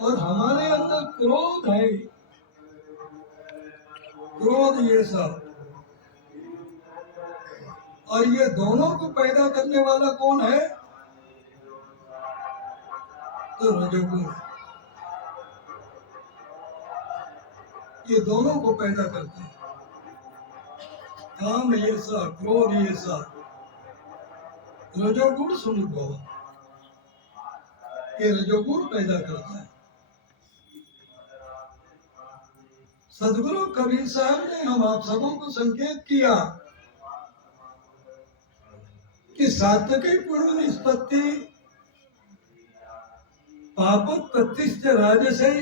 और हमारे अंदर क्रोध है, क्रोध ये सब, और ये दोनों को पैदा करने वाला कौन है? तो रजोगुण। ये दोनों को पैदा करते हैं। काम ये सा, क्रोध ये सा, रजोगुण समुद्भव, ये रजोगुण पैदा करता है। सदगुरु कबीर साहब ने हम आप सबों को संकेत किया कि सात्विक पुण्य निष्पत्ति पापोत्पत्तिश्च राजसै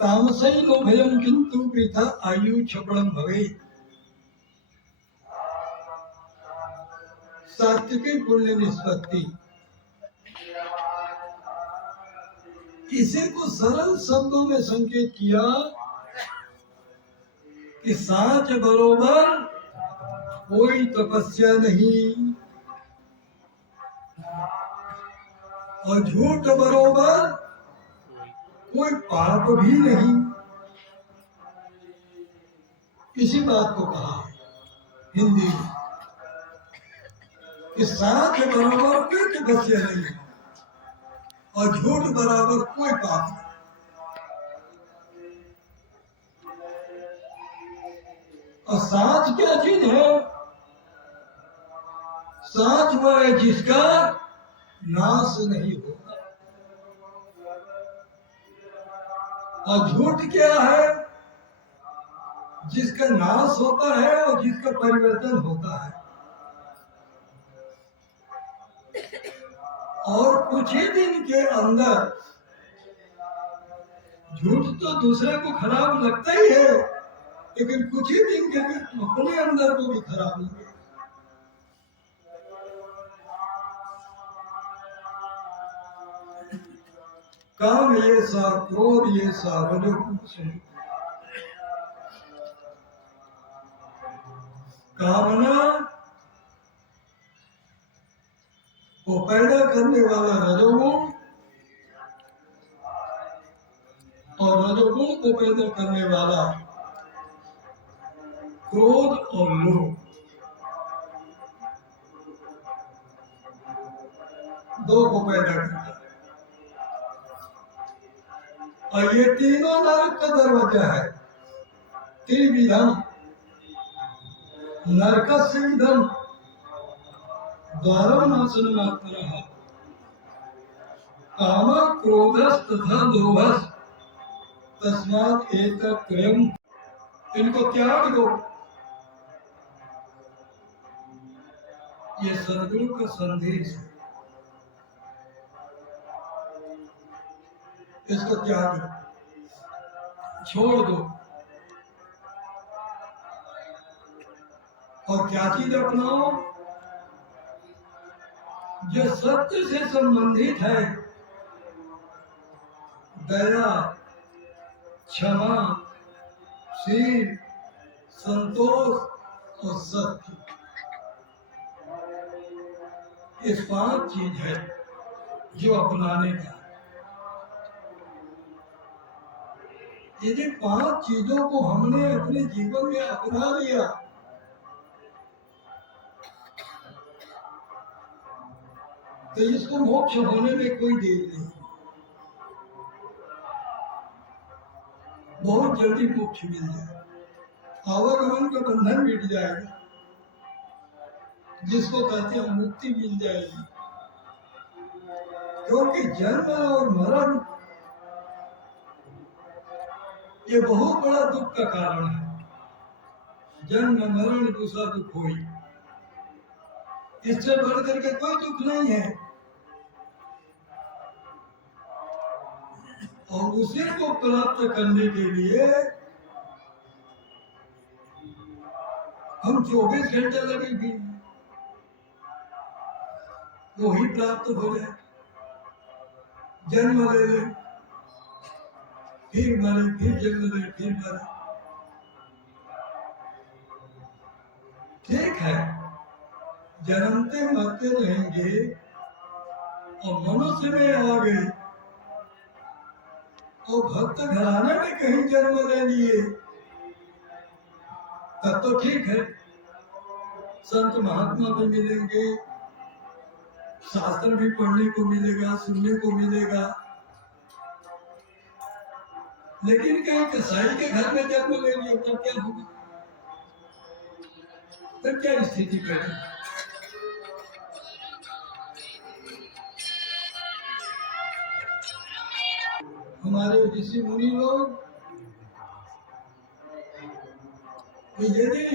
तामसै लोभयं किंतु वृथा आयु क्षपणं भवेत्। सात्विक पुण्य निष्पत्ति, इसी को सरल शब्दों में संकेत किया कि साच बरोबर कोई तपस्या नहीं और झूठ बरोबर कोई पाप भी नहीं। इसी बात को कहा हिंदी में कि साच बरोबर कोई तपस्या नहीं और झूठ बराबर कोई पाप नहीं। और साच क्या चीज है? साच वह है जिसका नाश नहीं होता। और झूठ क्या है? जिसका नाश होता है और जिसका परिवर्तन होता है। और कुछ ही दिन के अंदर झूठ तो दूसरे को खराब लगता ही है, लेकिन कुछ ही दिन के अपने अंदर को भी खराब लगे। काम ये सा, क्रोध ये सा, कामना को पैदा करने वाला रजोगुण और रजोगुण को पैदा करने वाला क्रोध और लोभ, दो को पैदा करता है। और ये तीनों नरक का दरवाजा है। त्रिविधम नरकस्य विधम द्वारम नाशनमात्रः काम क्रोधस्तथा लोभस् तस्मात् एतत्त्रयम्। इनको त्याग दो। ये सदगुरु का संदेश है। इसको त्याग दो, छोड़ दो। और क्या चीज अपनाओ? जो सत्य से संबंधित है, दया, क्षमा, शील, संतोष और सत्य, ये 5 चीज है जो अपनाने का। यदि 5 चीजों को हमने अपने जीवन में अपना लिया तो इसको मोक्ष होने में कोई देर नहीं, बहुत जल्दी मोक्ष मिल जाए, आवागमन का बंधन मिट जाएगा, जिसको कहते हैं मुक्ति मिल जाएगी। क्योंकि जन्म और मरण ये बहुत बड़ा दुख का कारण है। जन्म मरण दूसरा दुख हो, इससे बढ़ करके कोई दुख नहीं है। और उसी को प्राप्त करने के लिए हम 24 घंटे लगेगी, वो ही प्राप्त हो जाए। जन्म ले ले, फिर मरे, फिर जन्म ले, फिर मरे। ठीक है, जन्मते मरते रहेंगे और मनुष्य में आ गए वो भक्त घराने में कहीं जन्म ले लिए तब तो ठीक है, संत महात्मा भी मिलेंगे, शास्त्र भी पढ़ने को मिलेगा, सुनने को मिलेगा। लेकिन कहीं कसाई के घर में जन्म ले लिया तब क्या होगा? तब क्या स्थिति पैदा? हमारे ऋषि मुनि लोग यदि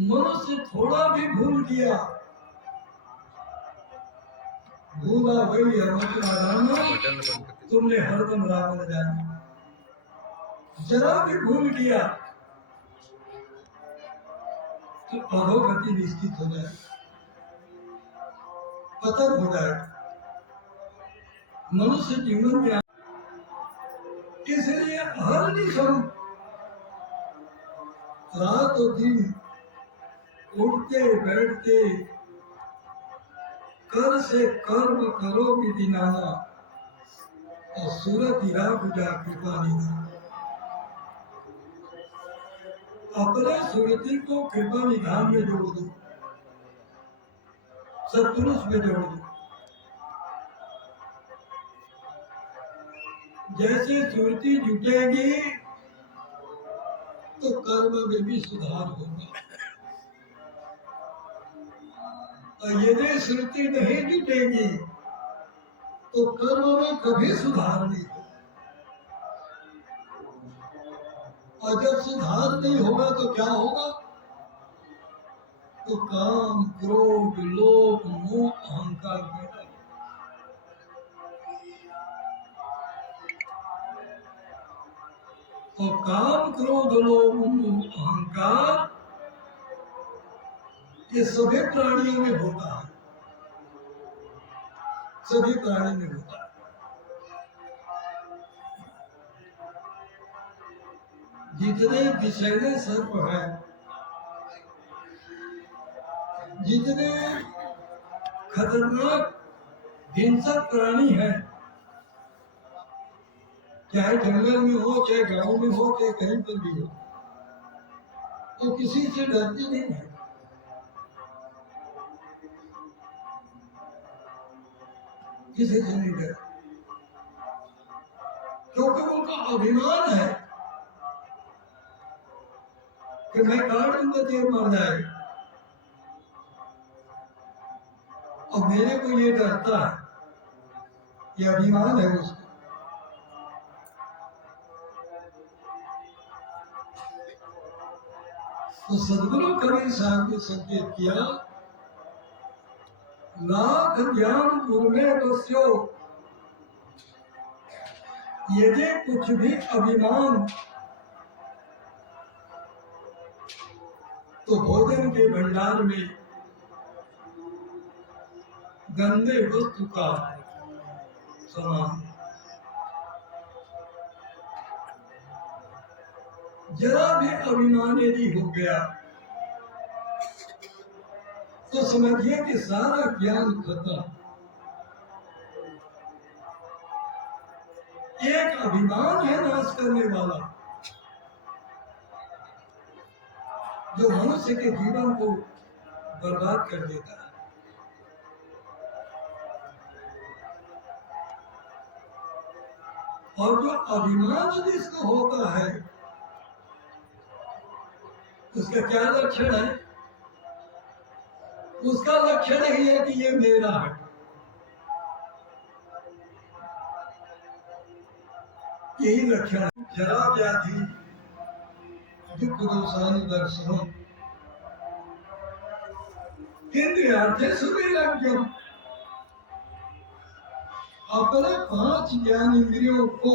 मनुष्य थोड़ा भी भूल किया, भूला वही मत राम तुमने हरदम रावण जाना, जरा भी भूल किया तो अधोगति निश्चित हो जाए, पतन हो जाए मनुष्य जीवन में। इसलिए हर निशम रात और दिन उठते बैठते कर से कर्म करो विधिनाना और सूरत हीरा बुझा कृपा निधान। अपने सुरति को कृपा निधान में जोड़ दो, सत्पुरुष में जोड़ दो। जैसे सुरति जुटेगी तो कर्म में भी सुधार होगा, और यदि सुरति नहीं जुटेगी तो कर्म में कभी सुधार नहीं होगा। और जब सुधार नहीं होगा तो क्या होगा? तो काम क्रोध लोभ मोह अहंकार पैदा। तो काम क्रोध लोभ मोह अहंकार ये सभी प्राणियों में होता है, सभी प्राणी में होता है। जितने विषैले सर्प हैं, जितने खतरनाक हिंसक प्राणी हैं, चाहे जंगल में हो, चाहे गांव में हो, चाहे कहीं पर भी हो, तो किसी से डरती नहीं है। किसी से नहीं डर, क्योंकि उनका अभिमान है कि मैं काट उनका देर मर जाए और मेरे को ये डरता है, ये अभिमान है उसका। तो सदगुरु कबीर साहब ने संकेत किया, लाख ज्ञान उनमें बस्यो, यदि कुछ भी अभिमान तो भोजन के भंडार में गंदे वस्तु का समान। जरा भी अभिमान यदि हो गया तो समझिए कि सारा ज्ञान खत्म। एक अभिमान है नाश करने वाला, जो मनुष्य के जीवन को बर्बाद कर देता है। और जो अभिमान जिसको होता है उसका क्या लक्षण है? उसका लक्षण ही है कि ये मेरा है। यही लक्षण है। जरा व्याधि दुख दोषानि दर्शनम इंद्रियार्थेषु वैराग्यम। अपने 5 ज्ञान इंद्रियों को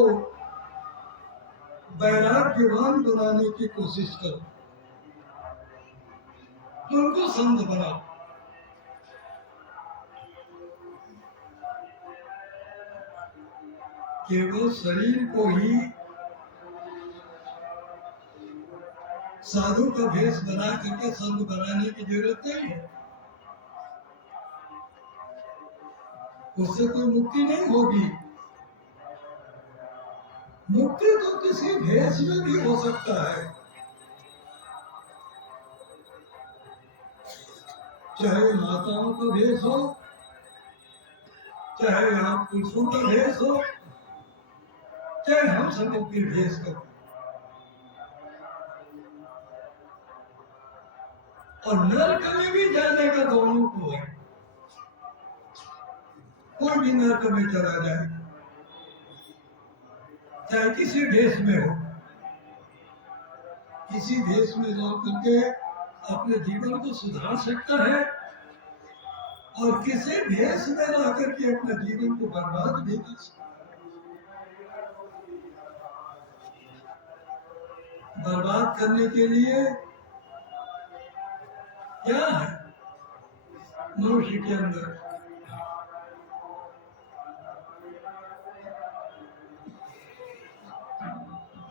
वैराग्यवान बनाने की कोशिश करो, उनको संत बनाओ। केवल शरीर को ही साधु का भेष बना करके संत बनाने की जरूरत नहीं है। उससे कोई मुक्ति नहीं होगी। मुक्ति तो किसी भेष में भी हो सकता है, चाहे माताओं का भेष हो, चाहे आप पुरुषों का भेष हो, चाहे हम सबों की भेष हो। और नरक में भी जाने का दोनों को है। कोई भी नरक में चला जाए, चाहे किसी देश में हो, किसी देश में जा करके अपने जीवन को सुधार सकता है और किसी देश में रह करके अपने जीवन को बर्बाद भी कर सकता है। बर्बाद करने के लिए क्या है मनुष्य के अंदर?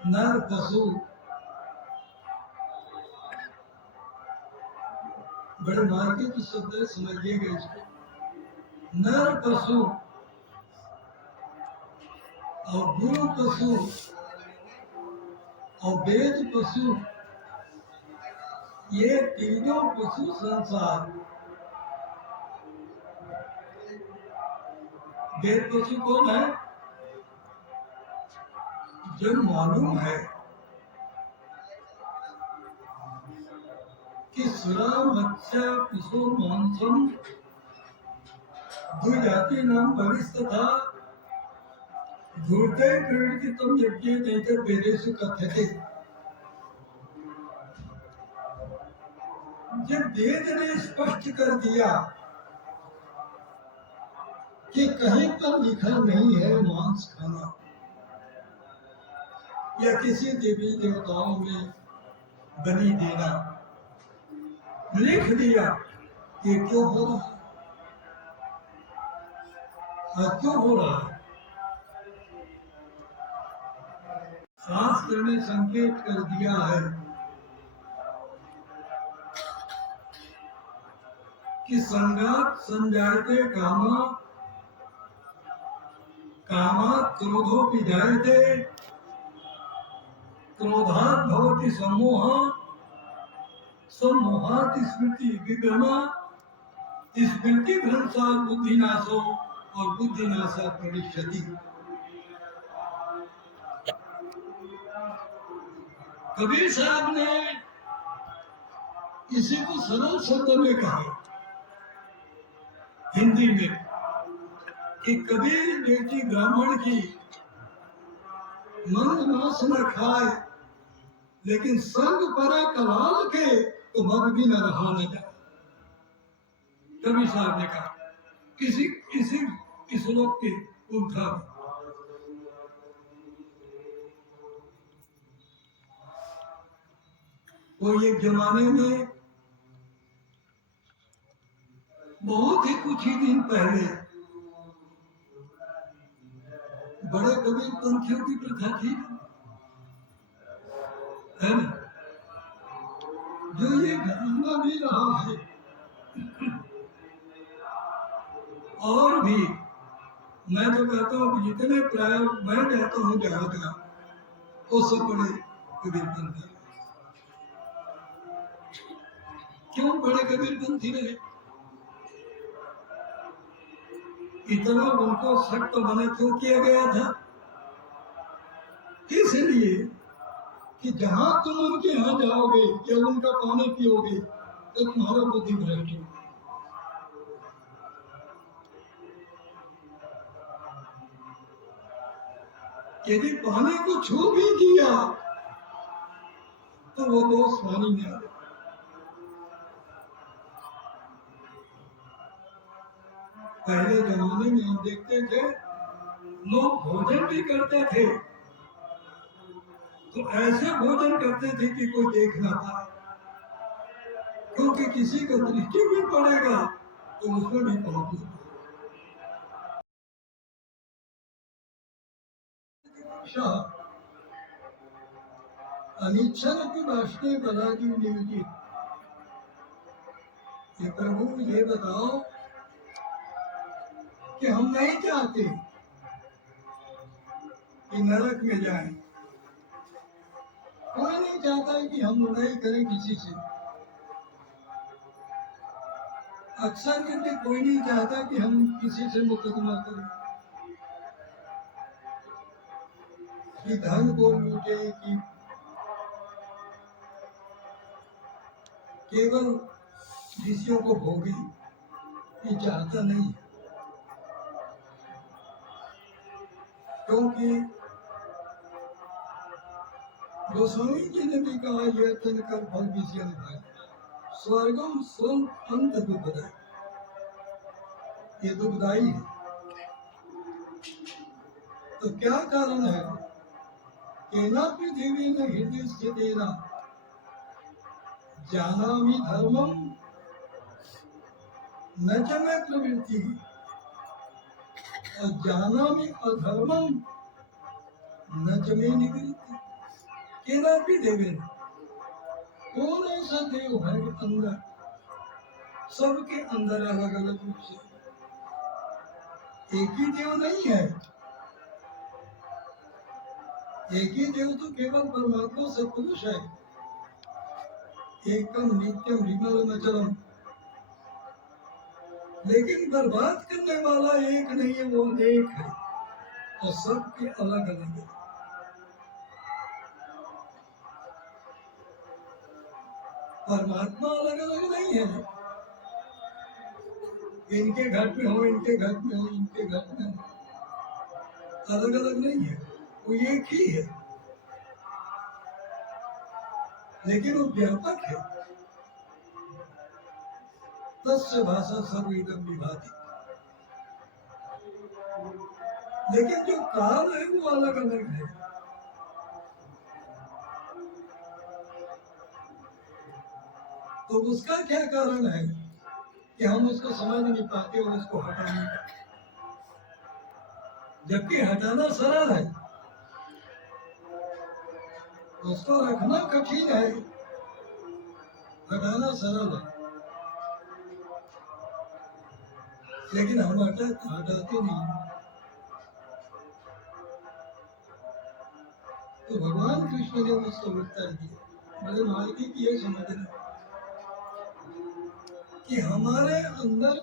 नर पशु, बड़े मार्मिक शब्द है, समझिएगा इसको। नर पशु और गुरु पशु और वेद पशु, ये तीनों पशु संसार। वेद पशु कौन है? जब मालूम है कि सुरा मत्स्य कुसो मांसम द्विजाति नाम भविष्य था, धूर्ते क्रीडितम यज्ञ नैतर वेदेषु कथ्यते। जब वेद ने स्पष्ट कर दिया कि कहीं पर लिखा नहीं है मांस खाना, या किसी देवी देवताओं में बलि देना, लिख दिया, ये क्यों हो रहा है? क्यों हो रहा है? शास्त्र ने संकेत कर दिया है कि संगात संजायते कामा, कामात् क्रोधोऽपि जायते, क्रोधात् भवति सम्मोह, सम्मोहात् स्मृति विभ्रमा, स्मृति भ्रंशात् बुद्धिनाशो और बुद्धिनाशात् प्रणश्यति। कबीर साहब ने इसी को सरल शब्द में कहा हिंदी में कि कबीर बेटी ब्राह्मण की मंद मांस न खाए, लेकिन संग परे कलाल के तो मग भी न रहा न जाए। कबीर साहब ने कहा किसी श्लोक के उल्टा। वो एक जमाने में बहुत ही कुछ ही दिन पहले बड़े कबीर पंथियों की प्रथा थी, है ना, जो ये घराना भी रहा है और भी। मैं तो कहता हूँ कि जितने प्राय मैं कहता हूँ जहाँ वो सब बड़े कबीर पंथी। क्यों बड़े कबीर पंथी रहे? इतना उनको सख्त मना क्यों किया गया था? इसलिए कि जहां तुम उनके यहाँ जाओगे या उनका पानी पियोगे तो तुम्हारा बुद्धि भ्रष्ट होगा। यदि पानी को छू भी दिया तो वो दोष पानी में आ। पहले जमाने में हम देखते थे लोग भोजन भी करते थे तो ऐसे भोजन करते थे कि कोई देख ना पाए, क्योंकि किसी का दृष्टि भी पड़ेगा तो उसमें भी पाप होगा। अनिच्छन की वाष्णे बलाजी नियोजित। ये प्रभु ये बताओ कि हम नहीं चाहते कि नरक में जाएं। कोई नहीं चाहता है कि हम लड़ाई करें किसी से। अक्सर करके कोई नहीं चाहता कि हम किसी से मुकदमा करें, कि धन को लूटे, कि केवल विषयों को भोगे, ये चाहता नहीं। क्योंकि गोस्वामी जी ने भी कहा, यह तन कर फल विषय भाई स्वर्गम स्वम अंत दुखदाई, ये दुखदाई है। तो क्या कारण है? केना पृथ्वी न हृदय स्थितेना जानामि धर्मम न च मे प्रवृत्ति और जानामि अधर्मम न च मे निवृत्ति। केनापि देवेन, कौन ऐसा देव है अंदर, सबके अंदर अलग अलग रूप से, एक ही देव नहीं है। एक ही देव तो केवल परमात्मा सत्पुरुष है, एकम नित्यम विमल अचलम। लेकिन बर्बाद करने वाला एक नहीं है, वो एक है और सबके अलग अलग है। परमात्मा अलग अलग नहीं है, इनके घर में हो, इनके घर में हो, इनके घर में हो, अलग अलग नहीं है, वो एक ही है। लेकिन वो व्यापक है। तस्य भाषा सर्वइदं विभाति। लेकिन जो काल है वो अलग अलग है। तो उसका क्या कारण है कि हम उसको समझ नहीं पाते और उसको हटा नहीं पाते, जबकि हटाना सरल है, उसको रखना कठिन है, हटाना सरल है। लेकिन हम हटाते नहीं। तो भगवान कृष्ण ने उसको उत्तर दिया, बड़े मार्गी की ये समझना कि हमारे अंदर